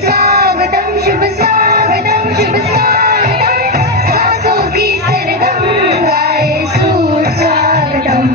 स्वागतं शुभ स्वागतं शुभ स्वागतं सासुकी सर्गं गाय सुस्वागतम्।